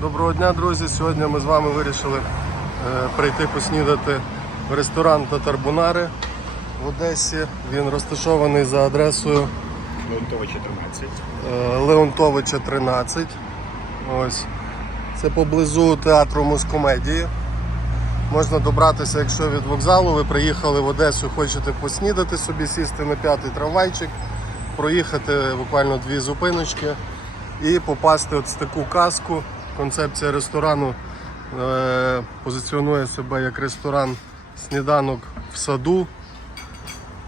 Доброго дня, друзі! Сьогодні ми з вами вирішили е, прийти поснідати в ресторан Татарбунари в Одесі. Він розташований за адресою Леонтова 14. е, Леонтовича 13. Ось. Це поблизу театру Мускомедії. Можна добратися, якщо від вокзалу ви приїхали в Одесу, хочете поснідати собі, сісти на п'ятий трамвайчик, проїхати буквально дві зупиночки і попасти от в таку казку. Концепція ресторану е, позиціонує себе як ресторан сніданок в саду.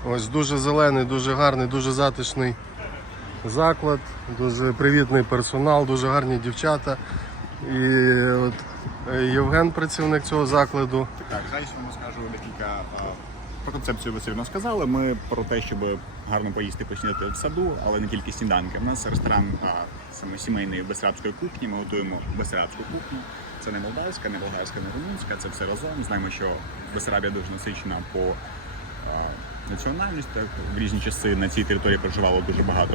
Ось дуже зелений, дуже гарний, дуже затишний заклад, дуже привітний персонал, дуже гарні дівчата. І от Євген, працівник цього закладу, Так, зараз вам скажу декілька про концепцію ви все сказали. Ми про те, щоб гарно поїсти поснідати в саду, але не тільки сніданки. У нас ресторан а, саме сімейної безрабської кухні. Ми готуємо безрабську кухню. Це не молдавська, не болгарська, не румунська, це все разом. Знаємо, що Бесарабія дуже насичена по а, національностях. В різні часи на цій території проживало дуже багато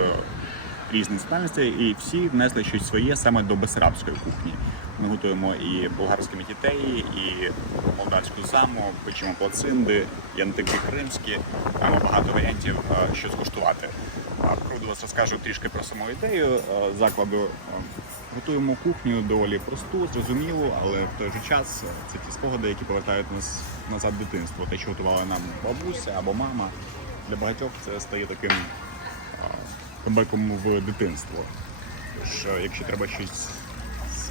різних національностей, і всі внесли щось своє саме до бесарабської кухні. Ми готуємо і болгарські мітітеї, і молдавську заму, печемо плацинди, янтики кримські. Маємо багато варіантів, е, що скуштувати. А вас розкажу трішки про саму ідею е, закладу. Е, Готуємо кухню доволі просту, зрозумілу, але в той же час це ті спогади, які повертають нас назад дитинство. Те, що готувала нам бабуся або мама. Для багатьох це стає таким камбеком в дитинство. Тож, якщо треба щось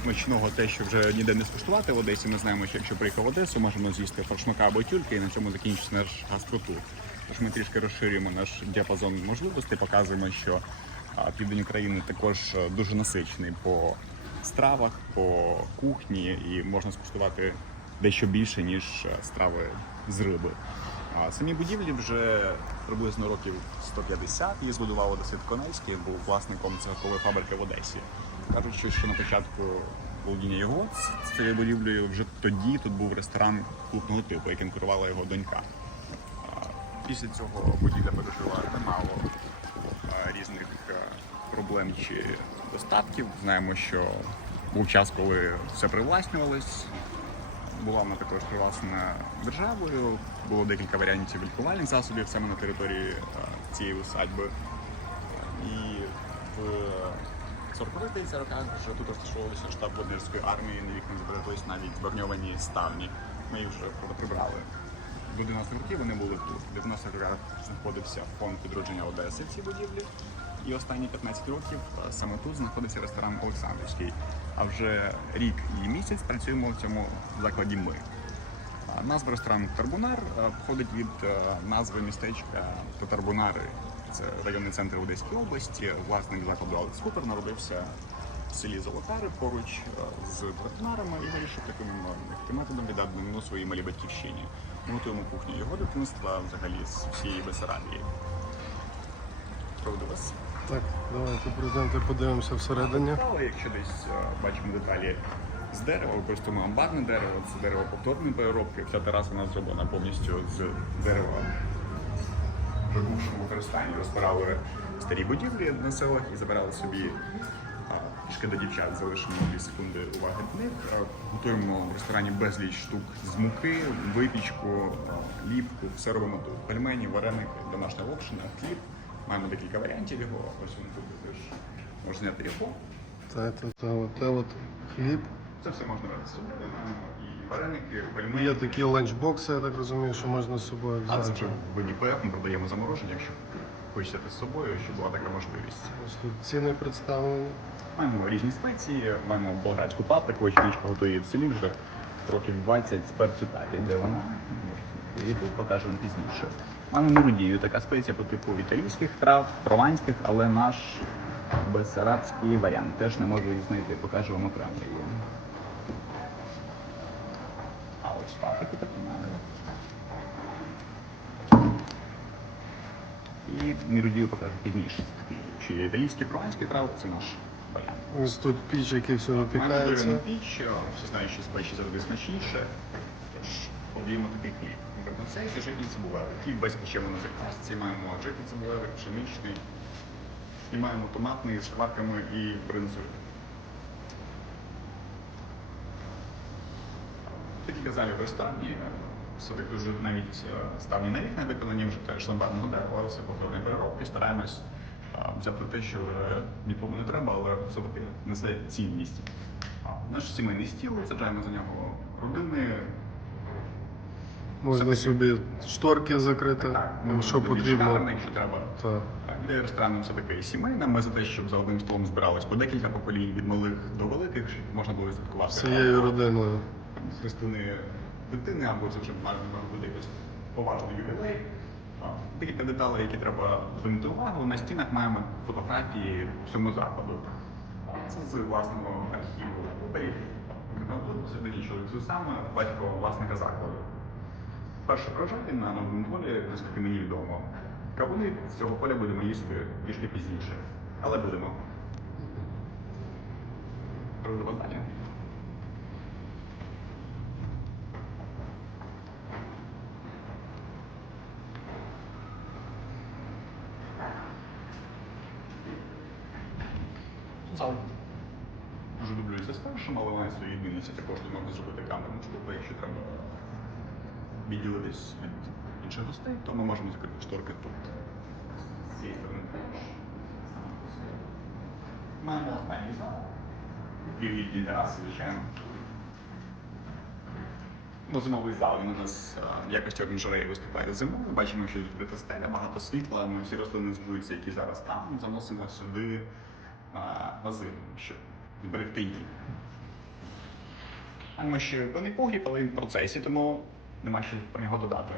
смачного, те, що вже ніде не скуштувати в Одесі, ми знаємо, що якщо приїхав в Одесу, можемо з'їсти форшмака або тюльки, і на цьому закінчиться наш гастротур. Тож ми трішки розширюємо наш діапазон можливостей, показуємо, що південь України також е, дуже насичений по стравах, по кухні, і можна скуштувати дещо більше, ніж е, страви з риби. А самі будівлі вже приблизно років 150 її збудував Одесит Конельський, був власником цехової фабрики в Одесі. Кажуть, що на початку володіння його з цією будівлею вже тоді тут був ресторан клубного типу, яким керувала його донька. Після цього будівля пережила немало різних проблем чи достатків. Знаємо, що був час, коли все привласнювалось. Була вона також привласнена державою. Було декілька варіантів лікувальних засобів саме на території цієї усадьби. І в 40-х здається, роках тут розташовувався штаб Владимирської армії, на вікна збереглись навіть броньовані ставні. Ми їх вже прибрали. До 90-х років вони були тут. В 90-х роках знаходився фонд відродження Одеси в цій будівлі. І останні 15 років саме тут знаходиться ресторан Олександрівський. А вже рік і місяць працюємо в цьому закладі ми. Назва ресторану Татарбунар а, походить від назви містечка Татарбунари. Це районний центр Одеської області. Власник закладу Алекс народився в селі Золотари поруч з Татарбунарами і вирішив таким а, методом віддати давно своїй малій батьківщині. Ми готуємо кухню його дитинства взагалі з всієї Бесарабії. Проведу вас так, давайте пройдемо, подивимося всередині. Але якщо десь е, бачимо деталі з дерева, використовуємо амбарне дерево, це дерево повторної переробки. Вся тераса у нас зроблена повністю з дерева в бувшому використанні. Розбирали старі будівлі на селах і забирали собі трішки до дівчат. Залишимо дві секунди уваги до них. Готуємо в ресторані безліч штук з муки, випічку, ліпку, все робимо тут. Пельмені, вареники, домашня локшина, хліб. Маємо декілька варіантів його. Ось він тут теж можна зняти його. Та, та, от, та от хліб. Це все можна брати вареники, пельмені. Є такі ланчбокси, я так розумію, що можна з собою А це взяти. вже в ВНІПФ ми продаємо замороження, якщо хочете з собою, щоб була така можливість. Ось тут ціни представлені. Маємо різні спеції, маємо болгарську паприку, чоловічка готує в селі вже років 20 з перцю де вона. І тут покажемо пізніше. Маємо мурудію, така спеція по типу італійських трав, прованських, але наш безсарабський варіант. Теж не можу її знайти, покажу вам окремо її. Ось паприка так. І мірудію покажу пізніше. Чи італійські прованські трави це наш варіант. Ось тут піч, який все випікається. дерев'яну піч, всі знають, що з печі завжди смачніше. Тож об'ємо такий хліб. Наприклад, цей це житній цибулевий. Хліб без печемо на заквасці, маємо житній цибулевий, пшеничний. І маємо томатний з шкварками і бринзою. Залів в ресторані. Все таки вже навіть е, ставні на вікна виконані вже теж ламбарного дерева, все повторні переробки. Стараємось взяти те, що нікому не треба, але все-таки несе цінність. Наш сімейний стіл, саджаємо за нього родини. Можна собі шторки закрити, Ну, що потрібно. гарно, якщо треба. Так. Так, Ідея ресторану все таки сімейна. Ми за те, щоб за одним столом збиралось по декілька поколінь від малих до великих, щоб можна було святкувати. Всією родиною. Хрестини дитини, або це вже може бути якийсь поважний ювілей. Декілька деталей, які треба звернути увагу. На стінах маємо фотографії всьому заходу. Це з власного архіву. Тут посередині чоловік з батько власника закладу. Перше врожай на новому полі, наскільки мені відомо. Кавуни з цього поля будемо їсти трішки пізніше. Але будемо. Продовжуємо далі. Зал. Дуже люблю це спершу, але має свої відмінності. Також тут можна зробити камерну штуку, якщо треба відділитись від інших гостей, то ми можемо закрити шторки тут. З цієї сторони також. Маємо останній зал. Піввільні тераси, звичайно. Ну, зимовий зал він у нас а, в якості оранжереї виступає зимою. Бачимо, що відкрита стеля, багато світла. Ми всі рослини збудуться, які зараз там, заносимо сюди на зиму, щоб зберегти їх. Маємо ще певний погріб, але він в процесі, тому нема що про нього додати.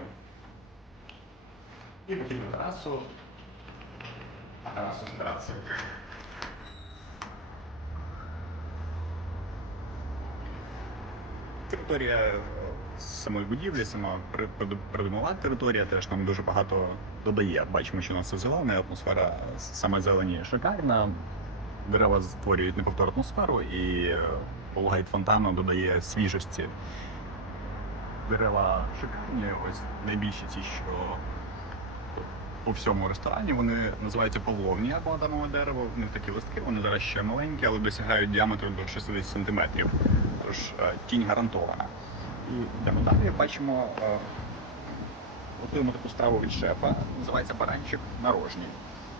І потім на терасу. Терасу. Територія е, самої будівлі, сама при- при- територія теж нам дуже багато додає. Бачимо, що у нас це зелена, атмосфера саме зелені шикарна. Дерева створюють неповторну атмосферу і е, фонтану додає свіжості. Дерева шикарні, ось найбільші ті, що по всьому ресторані. Вони називаються павловні аквадамове дерево. В них такі листки, вони зараз ще маленькі, але досягають діаметру до 60 см. Тож е, тінь гарантована. І йдемо далі, бачимо, е, готуємо таку страву від шефа, називається баранчик нарожній.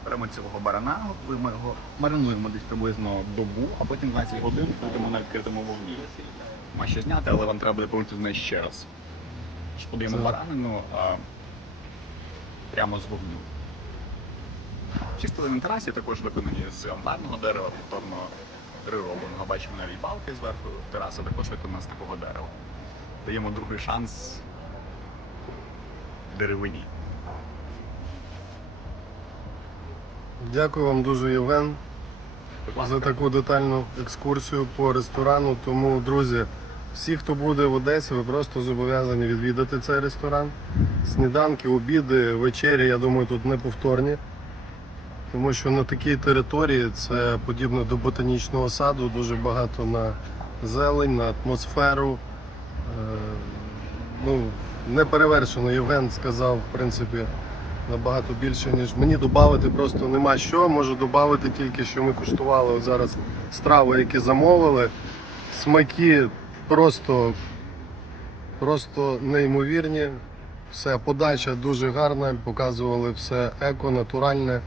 Беремо цілого барана, готуємо його, маринуємо десь приблизно добу, а потім 20 годин будемо на відкритому вогні. Ма ще зняти, але вам треба буде повернути з неї ще раз. Подаємо баранину прямо з вогню. Всі столи на терасі також виконані з амбарного дерева, повторно переробленого. Бачимо навіть балки зверху. Тераса також виконана з такого дерева. Даємо другий шанс деревині. Дякую вам дуже, Євген, за таку детальну екскурсію по ресторану. Тому, друзі, всі, хто буде в Одесі, ви просто зобов'язані відвідати цей ресторан. Сніданки, обіди, вечері, я думаю, тут неповторні. Тому що на такій території це подібно до ботанічного саду, дуже багато на зелень, на атмосферу. Е, Ну, не перевершено. Євген сказав, в принципі, набагато більше, ніж мені додати просто нема що. Можу додати тільки, що ми куштували зараз страви, які замовили. Смаки просто, просто неймовірні. Все, подача дуже гарна, показували все еко, натуральне.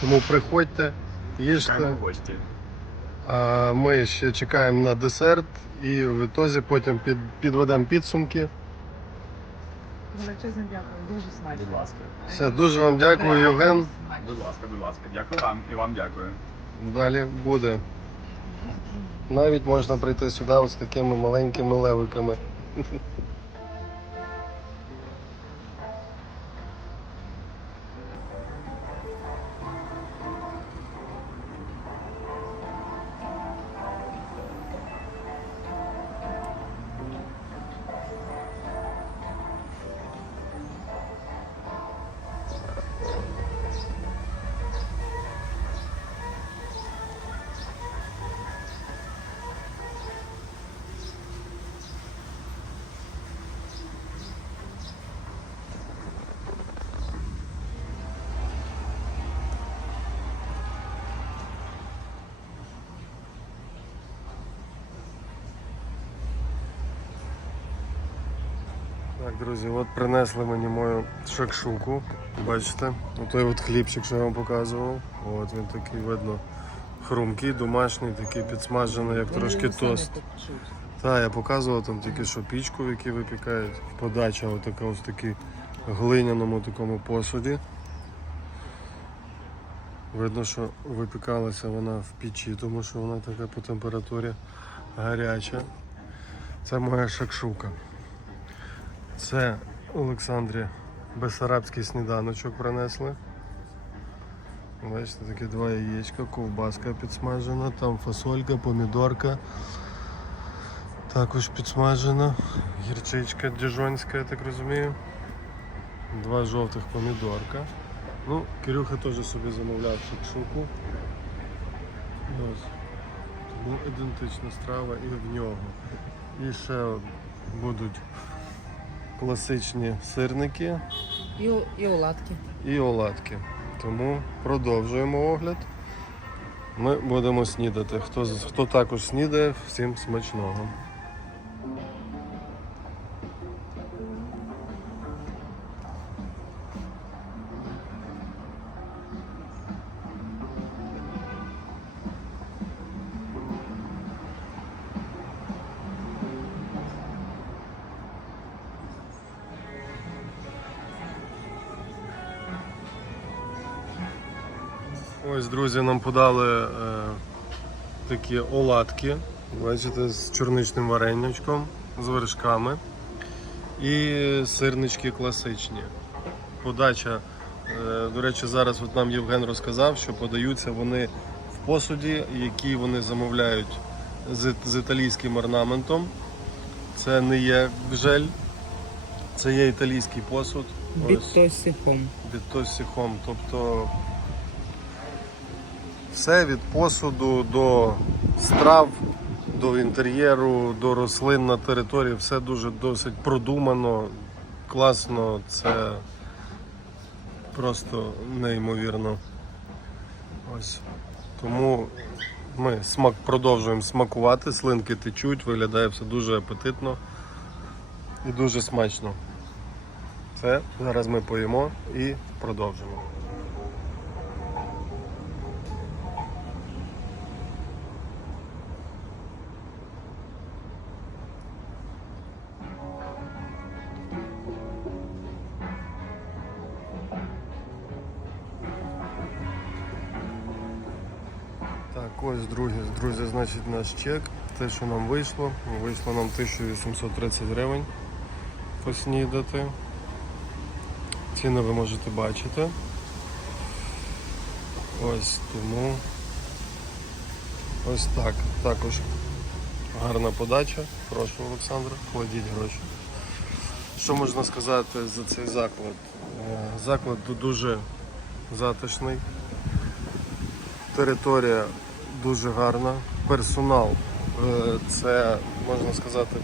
Тому приходьте, їжте. А ми ще чекаємо на десерт і в ітозі потім під, підведемо підсумки. Величезне дякую, дуже смачно. Будь ласка. Все, дуже вам дякую, Євген. Будь ласка, будь ласка. Дякую вам і вам дякую. Далі буде. Навіть можна прийти сюди ось такими маленькими левиками. Так, друзі, от принесли мені мою шакшуку. Бачите? Отой от хлібчик, що я вам показував. От він такий видно хрумкий, домашній, такий підсмажений, як трошки тост. Так, я показував там тільки що пічку, в якій випікають. Подача отака ось такій глиняному такому посуді. Видно, що випікалася вона в печі, тому що вона така по температурі гаряча. Це моя шакшука. Це Олександрі Бесарабський сніданочок принесли. Бачите, такі два яєчка, ковбаска підсмажена, там фасолька, помідорка. Також підсмажена, гірчичка діжонська, я так розумію. Два жовтих помідорка. Ну, Кирюха теж собі замовляв шукшуку. Тому ідентична страва і в нього. І ще будуть класичні сирники І, і оладки. і оладки. Тому продовжуємо огляд. Ми будемо снідати. Хто, хто також снідає, всім смачного. Ось, друзі, нам подали е, такі оладки, бачите, з чорничним варенячком, з вершками. І сирнички класичні. Подача, е, до речі, зараз от нам Євген розказав, що подаються вони в посуді, які вони замовляють з, з італійським орнаментом. Це не є жель, це є італійський посуд. Ось. Біттосіхом. Тобто все від посуду до страв, до інтер'єру, до рослин на території, все дуже досить продумано, класно, це просто неймовірно. Ось. Тому ми смак продовжуємо смакувати, слинки течуть, виглядає все дуже апетитно і дуже смачно. Все, зараз ми поїмо і продовжимо. Ось друзі, друзі, значить наш чек. Те, що нам вийшло, вийшло нам 1830 гривень поснідати. Ціни ви можете бачити. Ось тому ось так. Також гарна подача. Прошу, Олександр, кладіть гроші. Що можна сказати за цей заклад? Е, Заклад дуже затишний. Територія дуже гарна. Персонал е, це можна сказати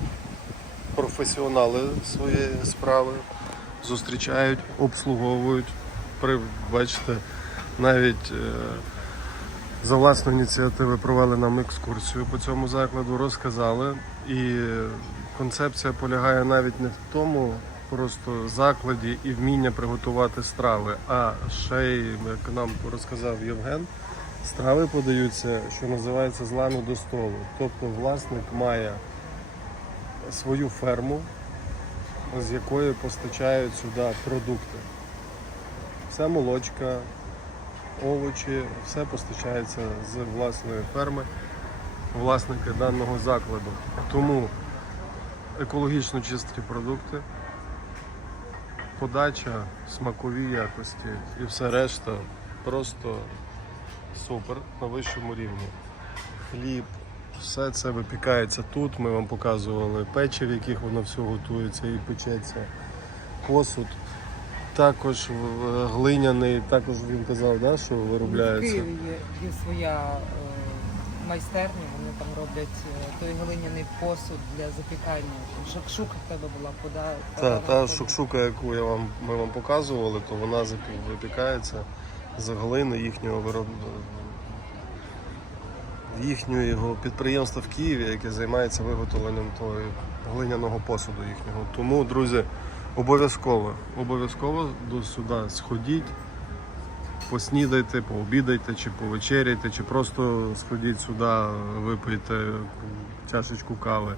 професіонали своєї справи. Зустрічають, обслуговують. Бачите, навіть е, за власну ініціативу провели нам екскурсію по цьому закладу, розказали. І концепція полягає навіть не в тому просто закладі і вміння приготувати страви, а ще й, як нам розказав Євген, страви подаються, що називається з лану до столу. Тобто власник має свою ферму, з якої постачають сюди продукти. Все молочка, овочі, все постачається з власної ферми власника даного закладу. Тому екологічно чисті продукти, подача, смакові якості і все решта просто супер на вищому рівні. Хліб, все це випікається тут. Ми вам показували печі, в яких воно все готується і печеться. Посуд. Також глиняний, також він казав, да, що В виробляється. Києві є, є своя е, майстерня, вони там роблять е, той глиняний посуд для запікання. Шакшука в тебе була пода. Та, та шукшука, яку я вам, ми вам показували, то вона запі- випікається з глини їхнього вироб... їхнього підприємства в Києві, яке займається виготовленням того глиняного посуду їхнього. Тому, друзі, Обов'язково, обов'язково до сюди сходіть, поснідайте, пообідайте, чи повечеряйте, чи просто сходіть сюди, випийте чашечку кави.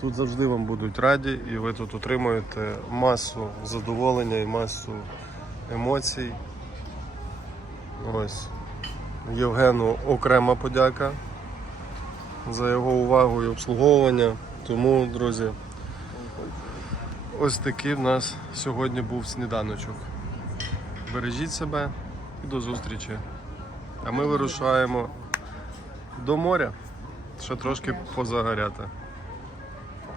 Тут завжди вам будуть раді, і ви тут отримуєте масу задоволення і масу емоцій. Ось. Євгену окрема подяка за його увагу і обслуговування. Тому, друзі, ось такий в нас сьогодні був сніданочок. Бережіть себе і до зустрічі. А ми вирушаємо до моря. Ще трошки позагоряти.